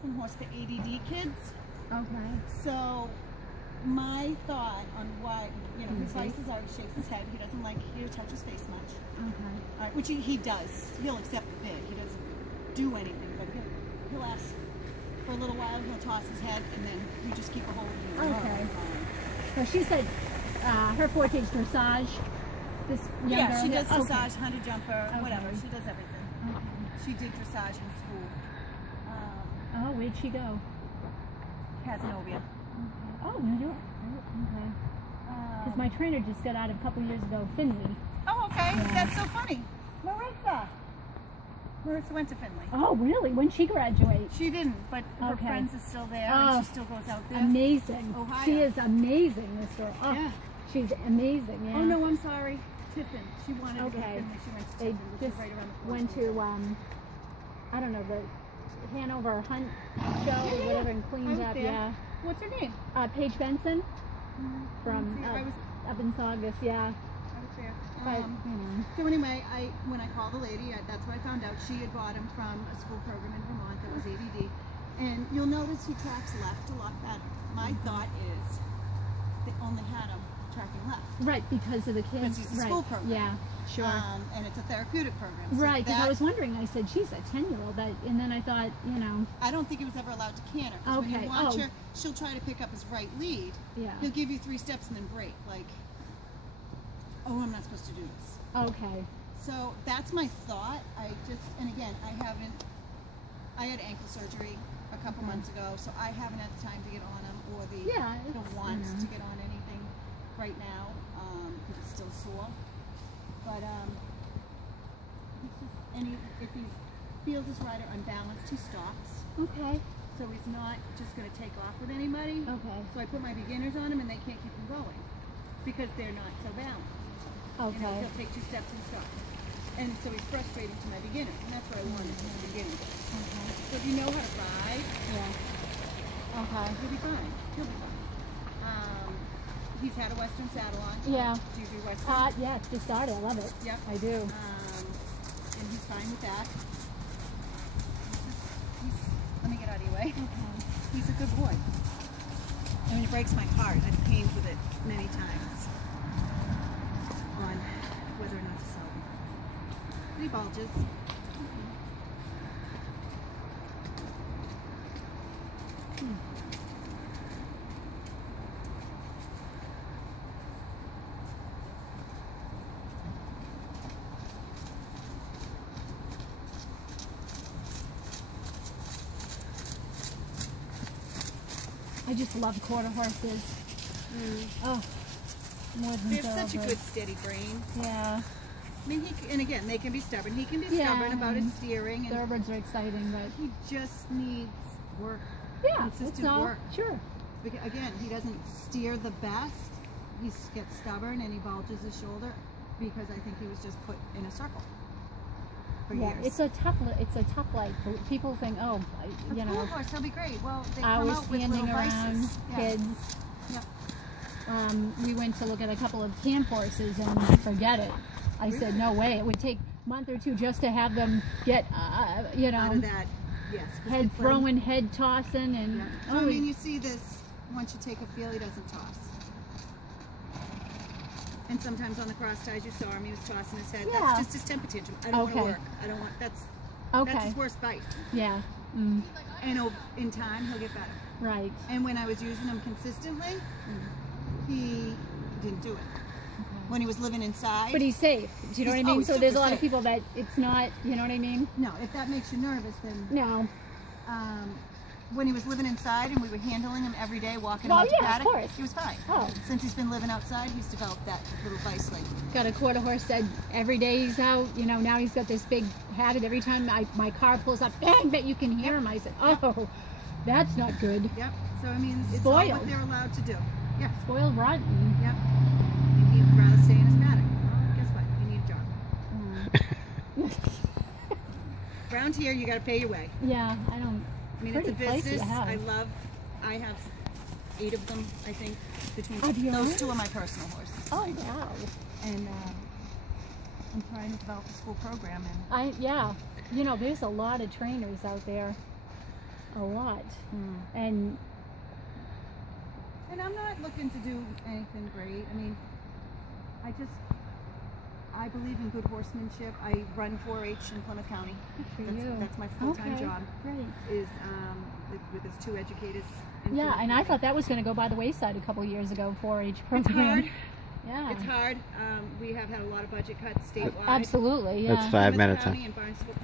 Some horse for ADD kids. Okay. So my thought on why, his vices are he shakes his head. He doesn't like you to touch his face much. Okay. Which he does. He'll accept the bid. He doesn't do anything, but he'll ask for a little while. He'll toss his head, and then we just keep a hold of him. Okay. So she said her forte is dressage. This young girl she here? does dressage, hunter jumper, whatever. Okay. She does everything. Okay. She did dressage in school. Oh, where'd she go? Casanova. Oh, New York. Okay. Because my trainer just got out a couple years ago, Finley. Oh, okay. Yeah. That's so funny. Marissa went to Finley. Oh, really? When she graduate? She didn't, but her Okay. friends are still there, Oh, and she still goes out there. Amazing. Ohio. She is amazing, this girl. Oh, Yeah. she's amazing. Yeah. Oh, no, I'm sorry. Tiffin. She wanted to go to Okay. Finley. She went to They Tiffin, which is just right around the corner. went to I don't know, the Hanover Hunt show or whatever, and I cleaned was up. there. Yeah. What's her name? Paige Benson from I was up in Saugus. Yeah. there. But So anyway, when I called the lady, that's what I found out. She had bought him from a school program in Vermont that was ADD. And you'll notice he tracks left a lot better. My thought is they only had him tracking left. right, because of the kids. Because he's a right. school program. Yeah. Sure. And it's a therapeutic program. So Right, because I that- was wondering, I said, she's a 10-year-old, and then I thought, I don't think he was ever allowed to canter. 'Cause when Okay, you watch her, she'll try to pick up his right lead. yeah. He'll give you 3 steps and then break. Like, oh, I'm not supposed to do this. Okay. So that's my thought. And again, I had ankle surgery a couple months ago, so I haven't had the time to get on him or the wants to get on anything right now, because it's still sore. But if he feels his rider unbalanced, he stops. Okay. So he's not just going to take off with anybody. Okay. So I put my beginners on him, and they can't keep him going because they're not so balanced. Okay. He'll take 2 steps and stop. And so he's frustrating to my beginners, and that's what I wanted from the beginning. Okay. So if you know how to ride, Yeah. Okay. he'll be fine. He'll be fine. He's had a Western saddle on. Yeah. Do you do Western? Yeah, it's just started. I love it. Yep. I do. And he's fine with that. Let me get out of your way. Okay. He's a good boy. I mean, it breaks my heart. I've pained with it many times on whether or not to sell him. But he bulges. I just love quarter horses. Oh, more than They have such a thoroughbred. good steady brain. Yeah. I mean, and again, they can be stubborn. He can be Yeah, stubborn about his and steering, and Thoroughbreds are exciting, but he just needs work. yeah, Consistent it's all work. sure. Because, again, he doesn't steer the best. He gets stubborn and he bulges his shoulder because I think he was just put in a circle for Yeah, years. it's a tough life. People think, oh, A you school know, horse, he'll be great. Well, they come hours out with standing little around, vices. Yeah. kids. Yeah. We went to look at a couple of camp horses and forget it. I said, no way. It would take a month or two just to have them get, Out of that, yes. head throwing, head tossing, and Yeah. So, I mean, you see this, once you take a feel, he doesn't toss. And sometimes on the cross ties you saw him, he was tossing his head. Yeah. That's just his temper tantrum. I don't want to Okay. work. I don't want, that's okay, his worst bite. yeah, And in time, he'll get better. right. And when I was using him consistently, he didn't do it. When he was living inside. But he's safe. Do you know He's- what I mean? he's So there's a super lot of safe. people that it's not. You know what I mean? No, if that makes you nervous, then No. when he was living inside and we were handling him every day, walking Well, him out to yeah, of paddock, course. he was fine. Oh. Since he's been living outside, he's developed that little vice like. Got a quarter horse that every day he's out. You know, now he's got this big habit. Every time my car pulls up, bang! Bet you can hear him. I said, oh, that's not good. Yep. So I mean, it's all what Spoiled. they're allowed to do. Yeah. Spoiled rotten. Yep. And he'd rather stay in his paddock. Well, guess what? You need a job. Around here, you got to pay your way. Yeah, I don't. I mean, it's a Pretty pricey to business. have. I have 8 of them, I think, between Of your those own? 2 are my personal horses. Oh wow. And I'm trying to develop a school program. And Yeah. You know, there's a lot of trainers out there. a lot. And I'm not looking to do anything great. I mean, I believe in good horsemanship. I run 4-H in Plymouth County. good for you. That's my full-time job. Great. Is with his 2 educators. Yeah, and I thought that was going to go by the wayside a couple of years ago, 4-H program. It's hard. Yeah. It's hard. We have had a lot of budget cuts statewide. Absolutely, yeah. That's 5 minutes. County and Barnstable